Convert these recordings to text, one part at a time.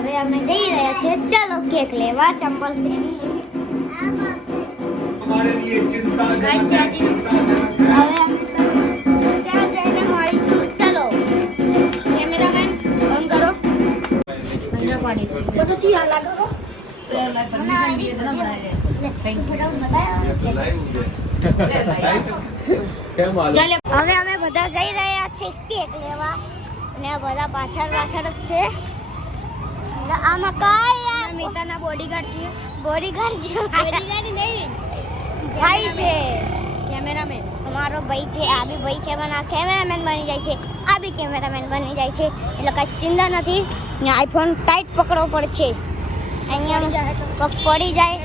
હવે અમે જઈ રહ્યા છીએ ચાલો કેક લેવા ચંપલ પહેરી हमारे लिए चिंता ગાઈસ ત્યાંથી હવે અમે ત્યાં જઈને મળીશું ચાલો કેમેરામેન બંધ કરો અહીંયા પાડી બધું થી હાલ લાગો પરમિશન દીએ તો ના બનાય થેન્ક યુ હવે અમે બધા જઈ રહ્યા છીએ કેક લેવા અને આ બધા પાછળ જ છે આમાં કઈ મીતાના બોડીગાર્ડ છે બોડીગાર્ડ નહીં ભાઈ છે કેમેરામેન અમારો ભાઈ છે આ બી ભાઈ છે પણ આ કેમેરામેન બની જાય છે આ બી કેમેરામેન બની જાય છે એટલે કાંઈ ચિંતા નથી ને આઈફોન ટાઈટ પકડવો પડશે અહીંયા પગ પડી જાય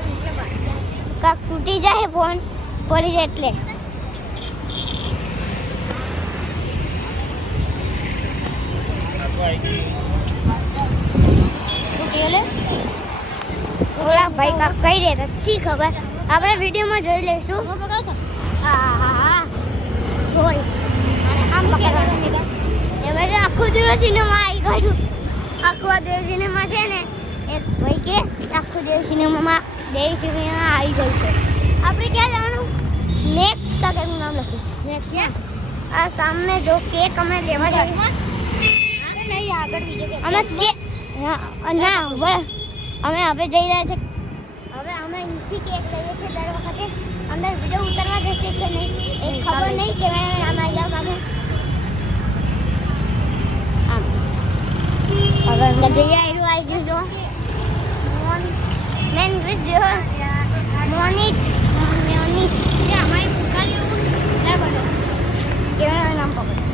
કાંક તૂટી જાય ફોન પડી જાય એટલે ઓલા ભાઈ કાંક કહી દે તો શી ખબર આપણે વિડીયોમાં જોઈ લઈશું હા સોરી આમ પકડવાનું એ ભાઈ આખો દિવસ સિનેમા આવી ગયું આખો દિવસ સિનેમા છે ને એક ભાઈ કે આખો દિવસ સિનેમામાં આવી ગયું છે આપણે ક્યાં જવાનું નેક્સ્ટ કાગળનું નામ લખીશું નેક્સ્ટ આ સામે જો કેક અમે લેવા જઈએ નહીં આગળ બીજો અમે કે ના અમે હવે જઈ રહ્યા છે હવે અમે અહીંથી કેક લઈએ છીએ દર વખતે અંદર વિડીયો ઉતારવા જશે કે નહીં એ ખબર નહીં કે આમ આવી જાવ બાબુ આમ હવે અંદર જઈએ આવી ગયું જો મેન ગ્રીસ જો મોનિચ કે અમારી પૂછાલી લે બનો કેવા નામ પકડ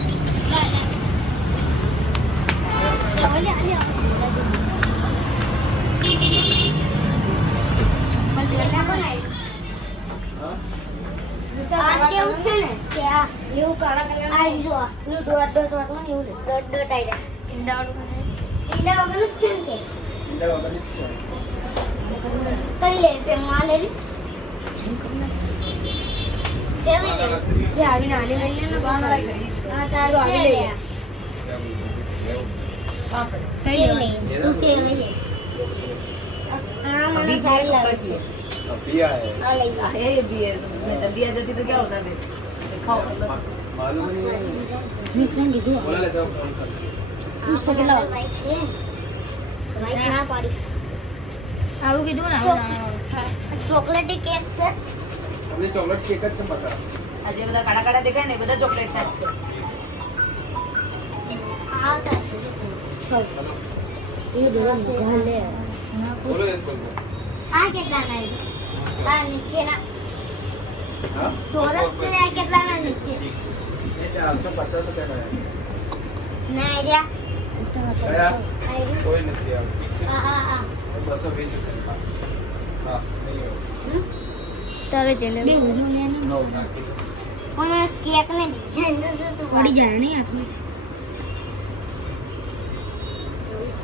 जल्दी आ जाती तो क्या होता है मालूम नहीं बोला लेता हूं फोन कर આવું કીધું ને ચોકલેટી કેક છે તમને ચોકલેટ કેક જ છે બતા આજે બધા કાળા કાળા દેખાય ને બધા ચોકલેટ સાજ છે એ દિવસ લે બોલો લેસ બોલો આ કેટલા ના આ નીચેના हां ચોરસ છે આ કેટલા ના નીચે ये 450 रुपए का है ના આઈડિયા कया कोई नहीं है આ 220 रुपए का हां नहीं हो તારે જલેબી नो नहीं પણ કેક ને ડિઝાઇન તો પડી જાય ને આપણે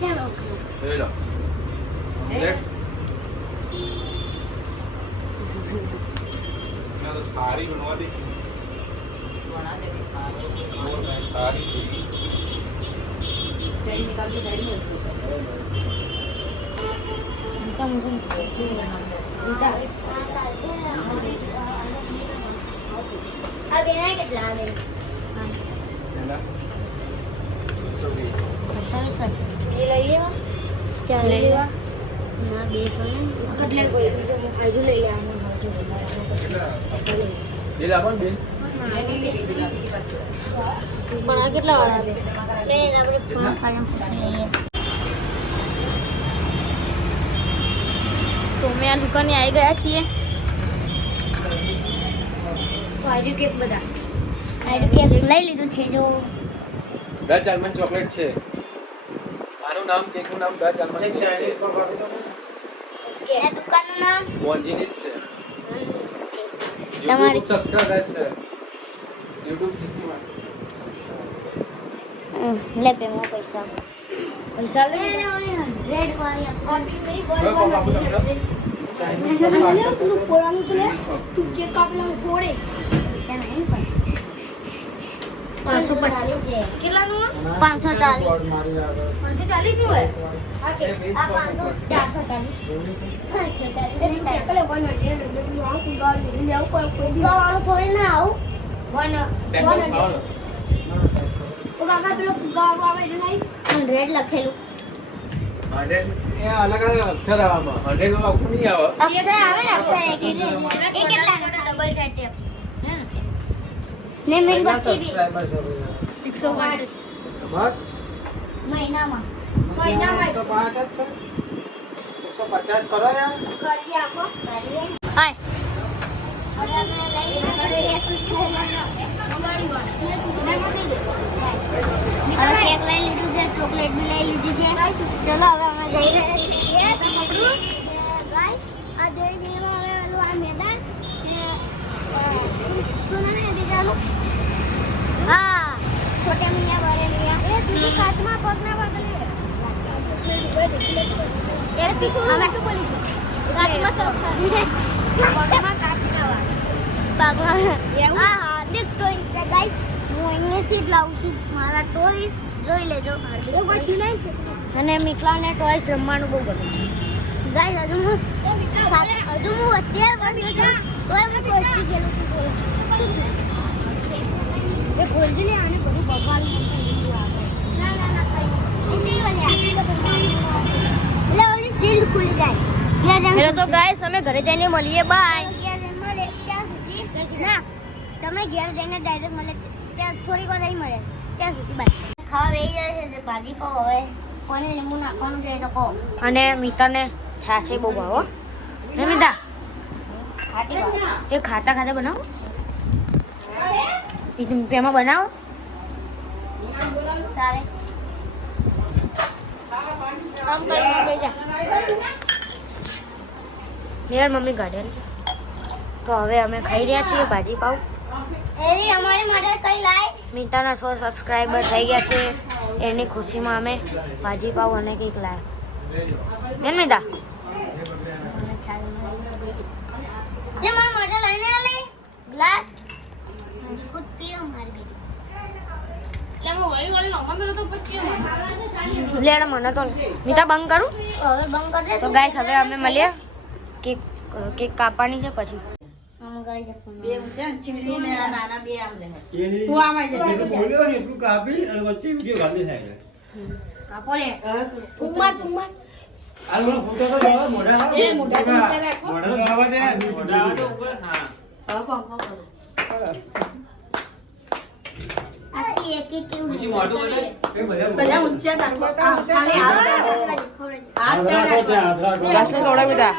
ચાલો ले लो लेट ना तो सारी बनवा दी बना देती सारी स्टडी निकाल के साइड में આ બેના કેટલા આવે ना 120 એ લઈએ ચાલ લેવા ના બે સોને એટલે કોઈ આજુ લઈ લેવાનું बिल अपन बिल પણ આ કેટલા વાળા આવે લઈને આપણે ફોન કરીને પૂછી લઈએ તો અમે આ દુકાને આવી ગયા છીએ આઈડી કેક બધા આઈડી કેક લઈ લીધું છે જો ડચ આલમંડ ચોકલેટ છે આનું નામ કેકનું નામ ડચ આલમંડ કેક છે કે દુકાનનું નામ મોન્જીનીસ છે તમારી YouTube સબસ્ક્રાઇબ છે YouTube શીખવા લે પે મો પૈસા લે ને 100 વાળી આપી નહીં બોલ તું પોરાનું છે તું કેક કાપલા ફોડે પૈસા નહીં પણ 525 કેટલાનું 540 540 નું હે આ 540 વાળો થોડી ના આવું ટેક્ટર ખાવાનો કાકા પેલો ફુગાવાળો આવે એટલે નહીં 100 લખેલું 100 એ અલગ અલગ અક્ષર આવામાં 100 માં આખું નહીં આવે અક્ષર આવે ને અક્ષર એ કેટલાનો ડબલ સેટ ટેપ છે ને મીણબત્તી બી 105 બસ મહિનામાં 105 જ છે 150 કરો યાર કરી આપો કરી હાય હવે અમે લઈ કેક લઈ લીધું છે ચોકલેટ બી લઈ લીધી છે ચલો હવે અમે જઈ રહ્યા છીએ ગાઈસ આ દેવીમાં હવે ઓલું આ મેદાન ને સુના ને દીધાલો હા છોટા મિયા બડે મિયા એ તું કાચમાં પગના બદલે એક પીકું અમે તો બોલી કાચમાં તો પગમાં કાચના બાગમાં હા હાર્દિક ટોયસ છે ગાઈસ હું અહીંયાથી જ લાવું છું મારા ટોયસ જોઈ લેજો અને મિકલાને ટોયસ રમવાનું બહુ ગમે છે ગાઈસ હજુ હું 11 વર્ષની છું તોય હું ટોયસથી ગયેલું છું શું થયું એ ગોલ્ડી લે આને બધું બગાડ ના કઈ એટલે ઓલી સીલ ખુલી જાય હેલો તો ગાઈસ અમે ઘરે જઈને મળીએ બાય ના તમે ઘેર જઈને ડાયરેક્ટ મળે ત્યાં થોડીક વાર રહી મળે ત્યાં સુધી બાય ખાવા બેસી જાય છે ભાજી પાવ હવે કોને લીંબુ નાખવાનું છે એ તો કહો અને મીતાને છાશે બહુ ભાવો ને મીતા ખાટી ભાવ એ ખાતા બનાવો એમાં બનાવો તારે આમ કરીને બેસી જા મેર મમ્મી ગાર્ડન છે તો હવે અમે ખાઈ રહ્યા છીએ ભાજી પાવ એની અમારી માટે કઈ લાય મીતાના 100 સબસ્ક્રાઇબર થઈ ગયા છે એની ખુશીમાં અમે ભાજી પાવ અને કેક લાય મેન મીતા જે મારા માટે લઈને આલે ગ્લાસ ખુદ પીઓ મારી બેટી લે મો વળી નો મમ્મી તો પછી લેડ મને તો મીતા બંધ કરું હવે બંધ કરી દે તો ગાઈસ હવે અમે મળીએ કેક કાપવાની છે પછી બે ઊંચા ચીમડી ને આ નાના બે આમ લે એની તું આમ આવી જજે બોલ્યો ને તું કાપી અને વચ્ચે વિડિયો ગાલી થાય કાપો લે કુમાર આ લોકો ફોટો તો જાવ મોઢા એ મોઢા તો ઊંચા રાખો મોઢા તો આવા દે મોઢા આવે તો ઉપર હા હવે પંખો કરો આતી એક કેવું પછી મોઢું બને એ બધા બધા ઊંચા રાખો ખાલી હાથ ઘાસ ને ખવડાવી દા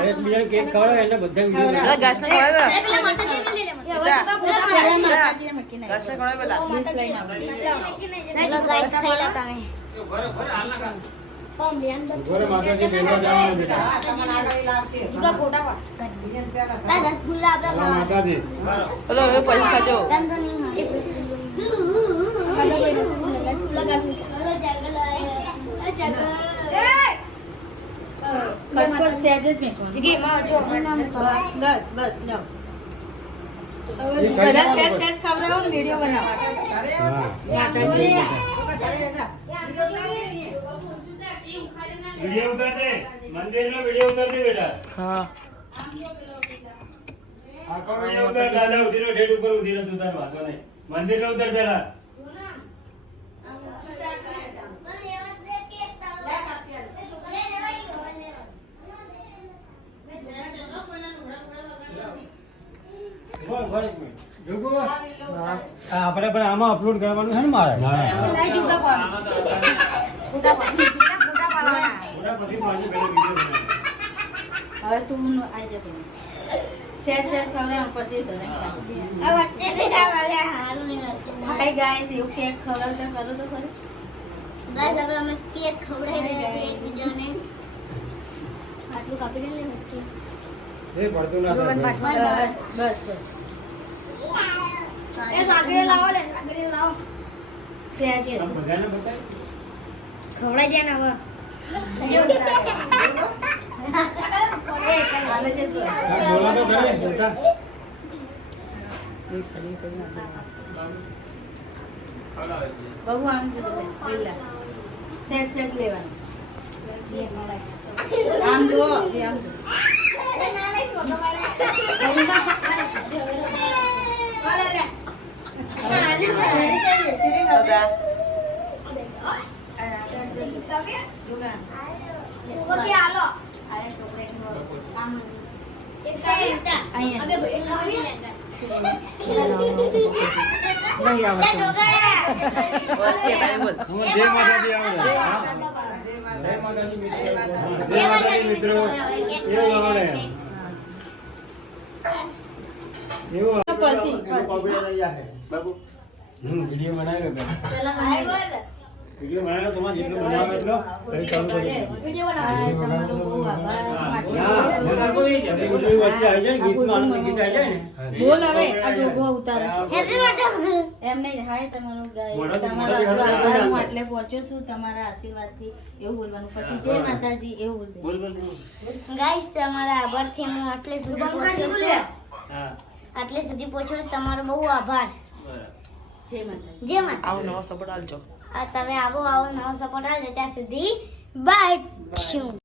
એક બીજા કેક ખવડાવે એટલે બધા વિડિયો ઘાસ ને ખવડાવી એટલે માતા જેને લે લે માતાજી મૂકી ઘાસ ને ખવડાવી લા હેલો ગાઈસ ખાઈલા તમે બરોબર હાલ ના પમ લેન ઘરે માતાજી મેલવા જવાનું બેટા દુગા ફોટા પાડ ના રસગુલ્લા આપડા હા, ખાવા માતાજી ચલો હવે પછી ખાજો ધંધો નહીં હા એક રસગુલ્લા ગાસ ચલો જંગલ આ જંગલ કટકો સહેજ જ મેકવાનું જીગી માં જો નામ બસ બસ જાઓ બધા સહેજ સહેજ ખાવડાવો ને વિડિયો બનાવો માતાજી વિડિયો ઉતાર દે મંદિરનો વિડિયો ઉતાર દે બેટા હા આખો વિડિયો ઉતાર દાદા ઉધીનો ઢેડ ઉપર ઉધીનો તું તાર વાંધો નહીં મંદિરનો ઉતાર પહેલા આપણે પણ આમાં અપલોડ કરવાનું છે ને મારે લઈ જુગા પાડ ફોટા પાડ ફોટા પાડવાના મોટા બધી પાછી પહેલા વિડિયો બનાવ હવે તું આવી જા પેલી સહેજ સહેજ ખાવડાવો પછી ધરે ખાઈ આ વચ્ચે થી ખાવા હારું નહીં લાગતું હાય ગાઈસ એવું કેક ખવડાવતા કરો તો ખરી ગાઈસ હવે અમે કેક ખવડાવી રહ્યા છીએ એકબીજાને આટલું કાપી લે વચ્ચે એ પડતું ના થાય બસ બસ બસ એ સાગરે લાવો લે સાગરે લાવો સહેજ જ. આમ બધાને બતાય ખવડાઈ દે ને હવે આવે છે તો. બોલો તો ખરી બોલતા એ ખાલી કરી નાખો બહુ આમ જો પહેલા સેટ લેવાનું આમ જો એ આમ જો દાદા ઓકે ભાઈ બોલ અમારે જય માતાજી આવડે હા. જય માતાજી મિત્રો એવું આવડે એવું પછી બાબુ વિડીયો બનાવ્યો કે પેલા વિડીયો બનાવ્યો તમારે જેટલો બનાવો એટલો કરી ચાલુ કરી દો. તમારો બહુ આભાર ના વિડીયો વચ્ચે આવી જાય ગીતમાં આનંદ ગીત આવી જાય ને બોલ હવે આ જો બહુ ઉતારે હેપી બર્થડે એમ નહીં હાય તમારું ગાઈસ મોઢાથી તમારા મોઢાથી આભાર હું હાથ આટલે પહોંચ્યો છું તમારા આશીર્વાદથી એવું બોલવાનું પછી જય માતાજી એવું બોલ ગાઈસ તમારા આભારથી હું આટલે સુધી પહોંચ્યો છું હા આટલે સુધી પહોંચ્યો તમારો બહુ આભાર જય માતાજી જય માતા આવો નવો સપોર્ટ આલજો તમે આવો નવો સપોર્ટ આપજો ત્યાં સુધી બાય શું